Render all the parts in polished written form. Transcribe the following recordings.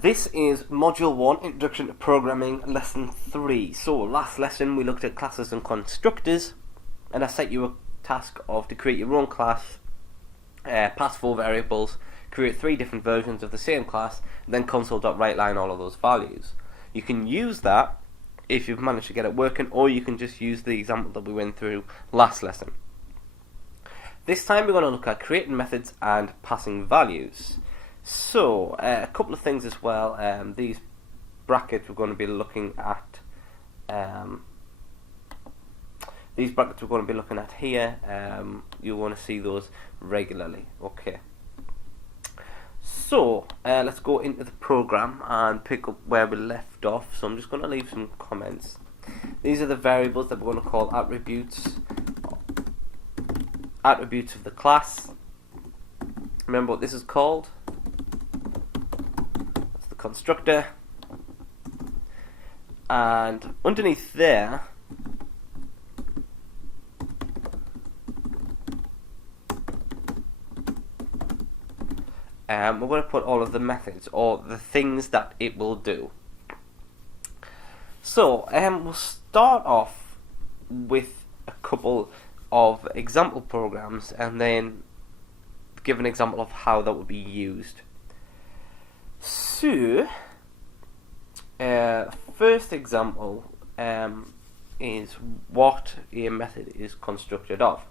This is Module 1, Introduction to Programming, Lesson 3. So, last lesson we looked at classes and constructors, and I set you a task of to create your own class, pass 4 variables, create 3 different versions of the same class, and then console.writeLine all of those values. You can use that if you've managed to get it working, or you can just use the example that we went through last lesson. This time we're going to look at creating methods and passing values. So, a couple of things as well. These brackets we're going to be looking at. Here. You want to see those regularly. Okay. So, let's go into the program and pick up where we left off. So I'm just going to leave some comments. These are the variables that we're going to call attributes of the class. Remember what this is called? That's the constructor. And underneath there, we're going to put all of the methods, or the things that it will do. So, we'll start off with a couple of example programs, and then give an example of how that would be used. So, first example is what a method is constructed of.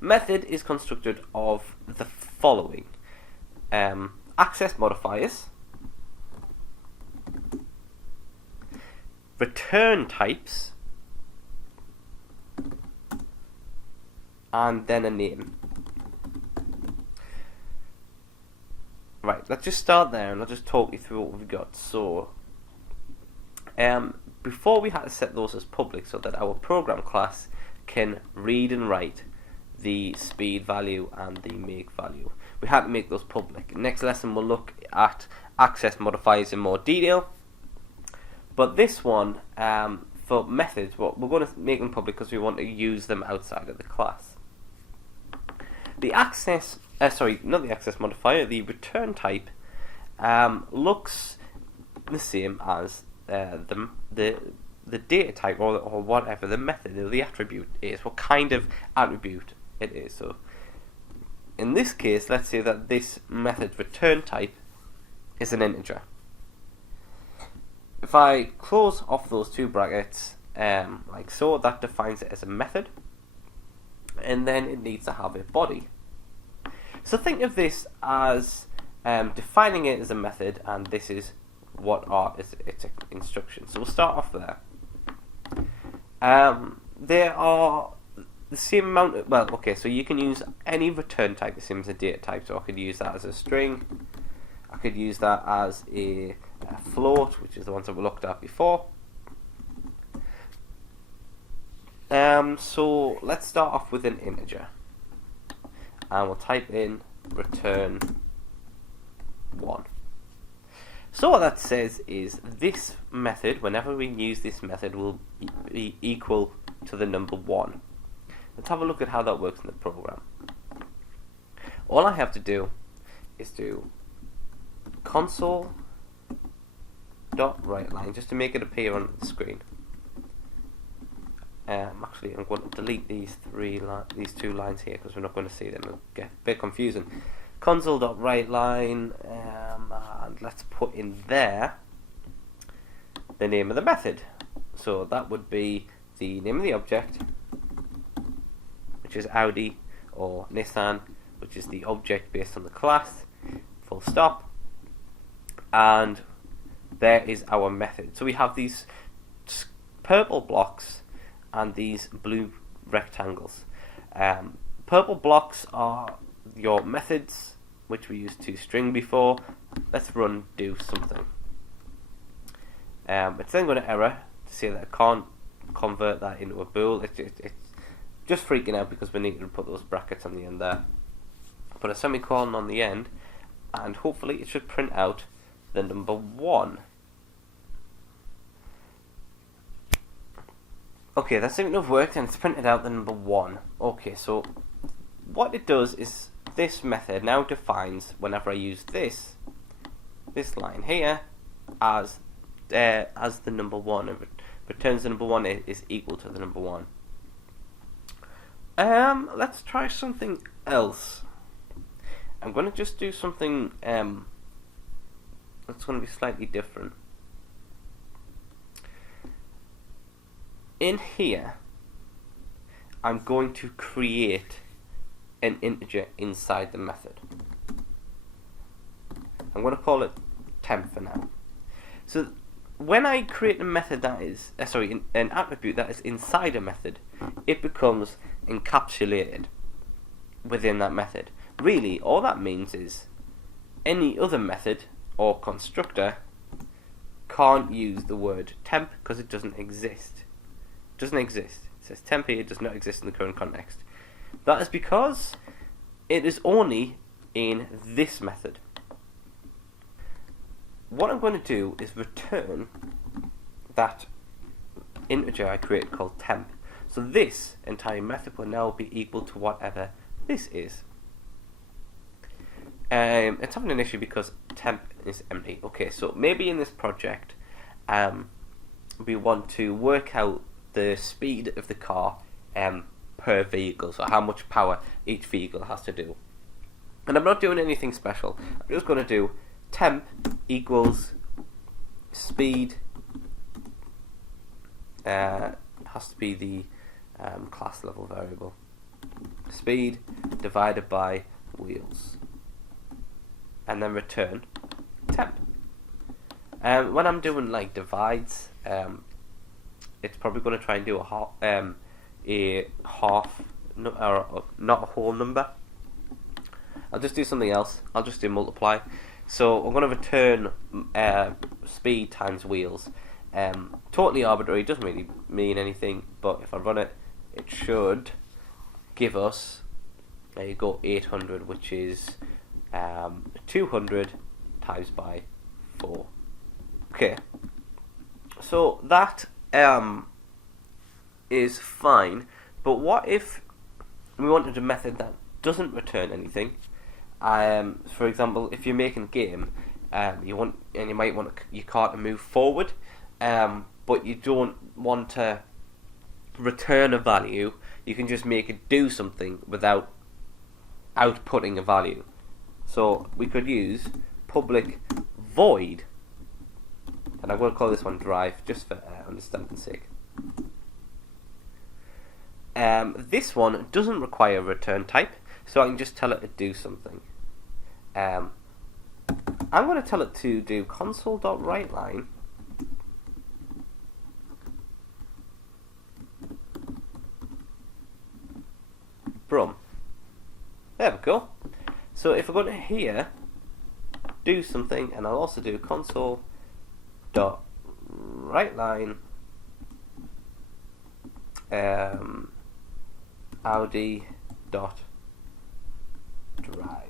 Method is constructed of the following: access modifiers, return types, and then a name. Right, let's just start there and I'll just talk you through what we've got. So, before we had to set those as public so that our program class can read and write the speed value and the make value. We had to make those public. Next lesson we'll look at access modifiers in more detail. But this one, for methods, we're going to make them public because we want to use them outside of the class. The access, not the access modifier, the return type looks the same as the data type or whatever the method or the attribute is, what kind of attribute it is. So in this case, let's say that this method's return type is an integer. If I close off those two brackets like so, that defines it as a method, and then it needs to have a body. So think of this as defining it as a method, and this is what its instructions. So we'll start off there. There are the same amount of, so you can use any return type the same as a data type. So I could use that as a string, I could use that as a float, which is the ones that we looked at before. So let's start off with an integer, and we'll type in return 1. So what that says is this method, whenever we use this method, will be equal to the number 1. Let's have a look at how that works in the program. All I have to do is do console.writeLine just to make it appear on the screen. Actually, I'm going to delete these two lines here because we're not going to see them. It'll get a bit confusing. Console.writeLine, and let's put in there the name of the method. So that would be the name of the object, which is Audi, or Nissan, which is the object based on the class, full stop, and there is our method. So we have these purple blocks and these blue rectangles. Purple blocks are your methods, which we used to string before. Let's run do something. It's then going to error to say that I can't convert that into a bool. It's just freaking out because we need to put those brackets on the end there. Put a semicolon on the end, and hopefully it should print out the number 1. Okay, that seems to have worked, and it's printed out the number 1. Okay, so what it does is this method now defines, whenever I use this, this line here as the number 1. It returns the number 1 is equal to the number 1. Let's try something else. I'm going to just do something that's going to be slightly different. In here, I'm going to create an integer inside the method. I'm going to call it temp for now. So when I create a method that is, an attribute that is inside a method, it becomes encapsulated within that method. Really, all that means is any other method or constructor can't use the word temp because it doesn't exist. It doesn't exist. It says temp here, it does not exist in the current context. That is because it is only in this method. What I'm going to do is return that integer I created called temp. So this entire method will now be equal to whatever this is. It's having an issue because temp is empty. Okay, so maybe in this project we want to work out the speed of the car per vehicle, so how much power each vehicle has to do. And I'm not doing anything special. I'm just going to do temp equals speed, has to be the class level variable, speed divided by wheels, and then return temp. When I'm doing like divides, it's probably going to try and do a half, or not a whole number. I'll just do something else. I'll just do multiply. So I'm going to return speed times wheels. Totally arbitrary, doesn't really mean anything, but if I run it, it should give us, there you go, 800, which is 200 times by 4. Okay, so that is fine, but what if we wanted a method that doesn't return anything? For example, if you're making a game, you might want your car to move forward, but you don't want to return a value. You can just make it do something without outputting a value. So we could use public void, and I'm going to call this one drive just for understanding's sake. This one doesn't require a return type, so I can just tell it to do something. I'm going to tell it to do console.writeLine from. There we go. So if we're going to here do something, and I'll also do console.writeLine Audi dot drive.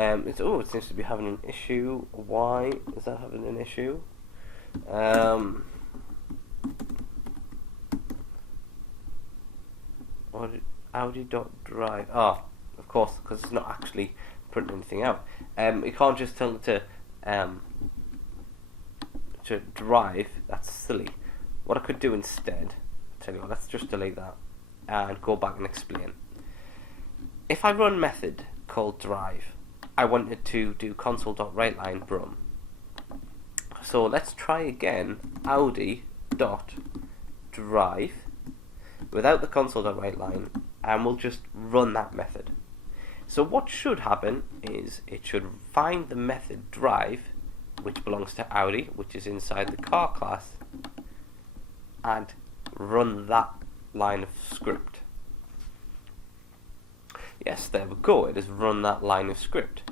It seems to be having an issue. Why is that having an issue? Audi.drive. Oh, of course, because it's not actually printing anything out. You can't just tell it to drive. That's silly. What I could do instead, tell you what, let's just delete that and go back and explain. If I run a method called drive, I wanted to do console.writeLine brum. So let's try again. Audi.drive without the console.writeLine, and we'll just run that method. So what should happen is it should find the method drive, which belongs to Audi, which is inside the car class, and run that line of script. Yes, there we go. It has run that line of script.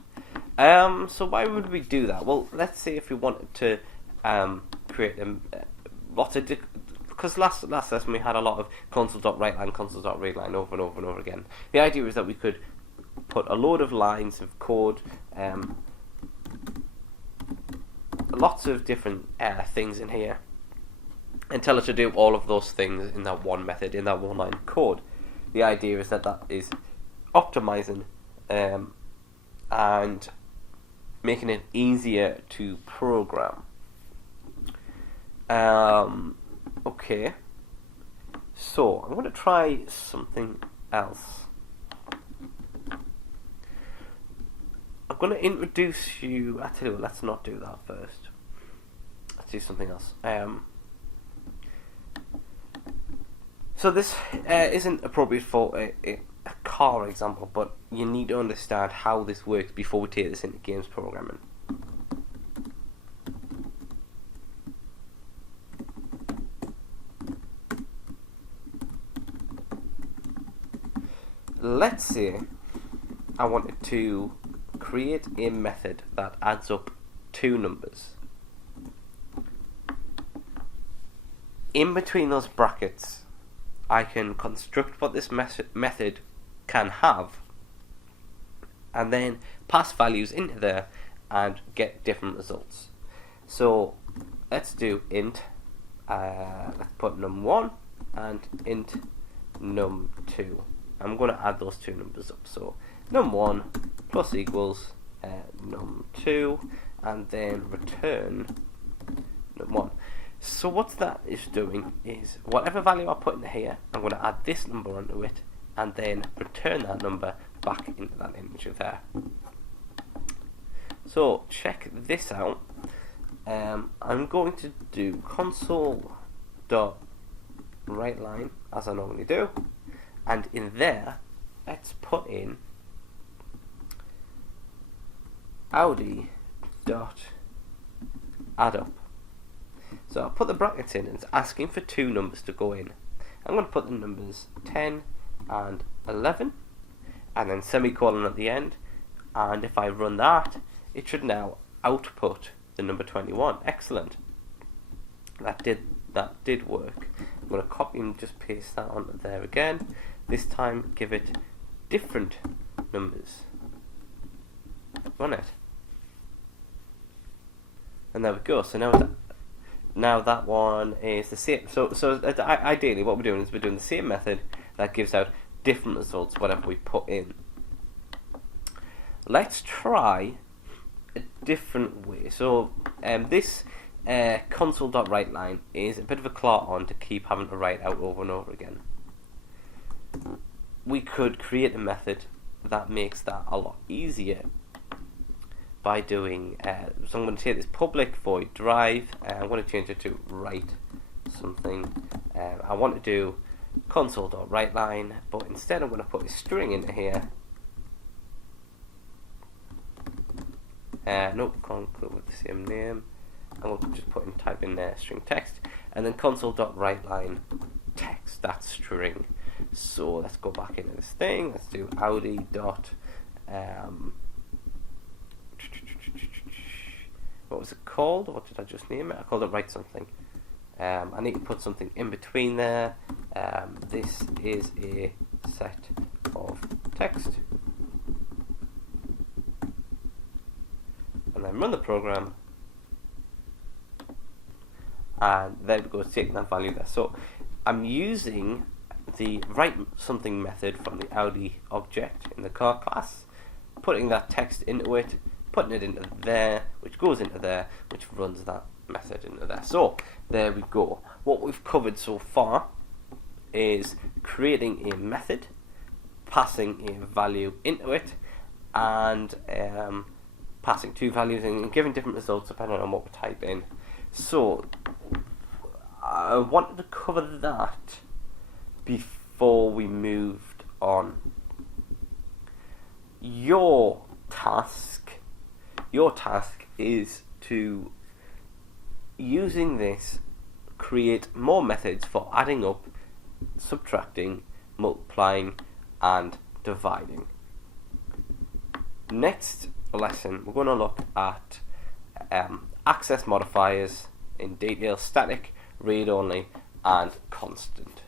So why would we do that? Well, let's say if we wanted to create because last lesson we had a lot of console.writeLine over and over and over again. The idea is that we could put a load of lines of code, lots of different things in here, and tell it to do all of those things in that one method, in that one line of code. The idea is that is optimizing and making it easier to program. Okay, so I'm going to try something else. I'm going to introduce you. Actually, let's not do that first. Let's do something else. So this isn't appropriate for a car example, but you need to understand how this works before we take this into games programming. Let's say I wanted to create a method that adds up two numbers. In between those brackets, I can construct what this method can have, and then pass values into there and get different results. So let's do int, let's put num1 and int num2. I'm going to add those two numbers up. So num1 plus equals num2, and then return num1. So what that is doing is whatever value I put in here, I'm going to add this number onto it and then return that number back into that image there. So check this out. I'm going to do console.writeLine as I normally do, and in there let's put in Audi.addUp. So I'll put the brackets in, and it's asking for two numbers to go in. I'm going to put the numbers 10 and 11, and then semicolon at the end, and if I run that, it should now output the number 21. Excellent. That did work. I'm going to copy and just paste that onto there again. This time give it different numbers. Run it. And there we go. So now that one is the same. So ideally what we're doing is we're doing the same method that gives out different results whatever we put in. Let's try a different way. So this console.writeLine is a bit of a clot on to keep having to write out over and over again. We could create a method that makes that a lot easier by doing, so I'm going to take this public void drive, I'm going to change it to write something. I want to do console.writeLine, but instead I'm going to put a string into here. Nope, can't put it with the same name. I'm going to just type in there string text, and then console.writeLine text, that's string. So let's go back into this thing. Let's do Audi dot what was it called? What did I just name it? I called it write something. I need to put something in between there. This is a set of text, and then run the program, and there we go, it's taking that value there. So I'm using the write something method from the Audi object in the car class, putting that text into it, putting it into there, which goes into there, which runs that method into there. So there we go. What we've covered so far is creating a method, passing a value into it, and passing two values and giving different results depending on what we type in. So I wanted to cover that before we moved on. Your task is to, using this, create more methods for adding up, subtracting, multiplying, and dividing. Next lesson, we're going to look at access modifiers in detail: static, read-only, and constant.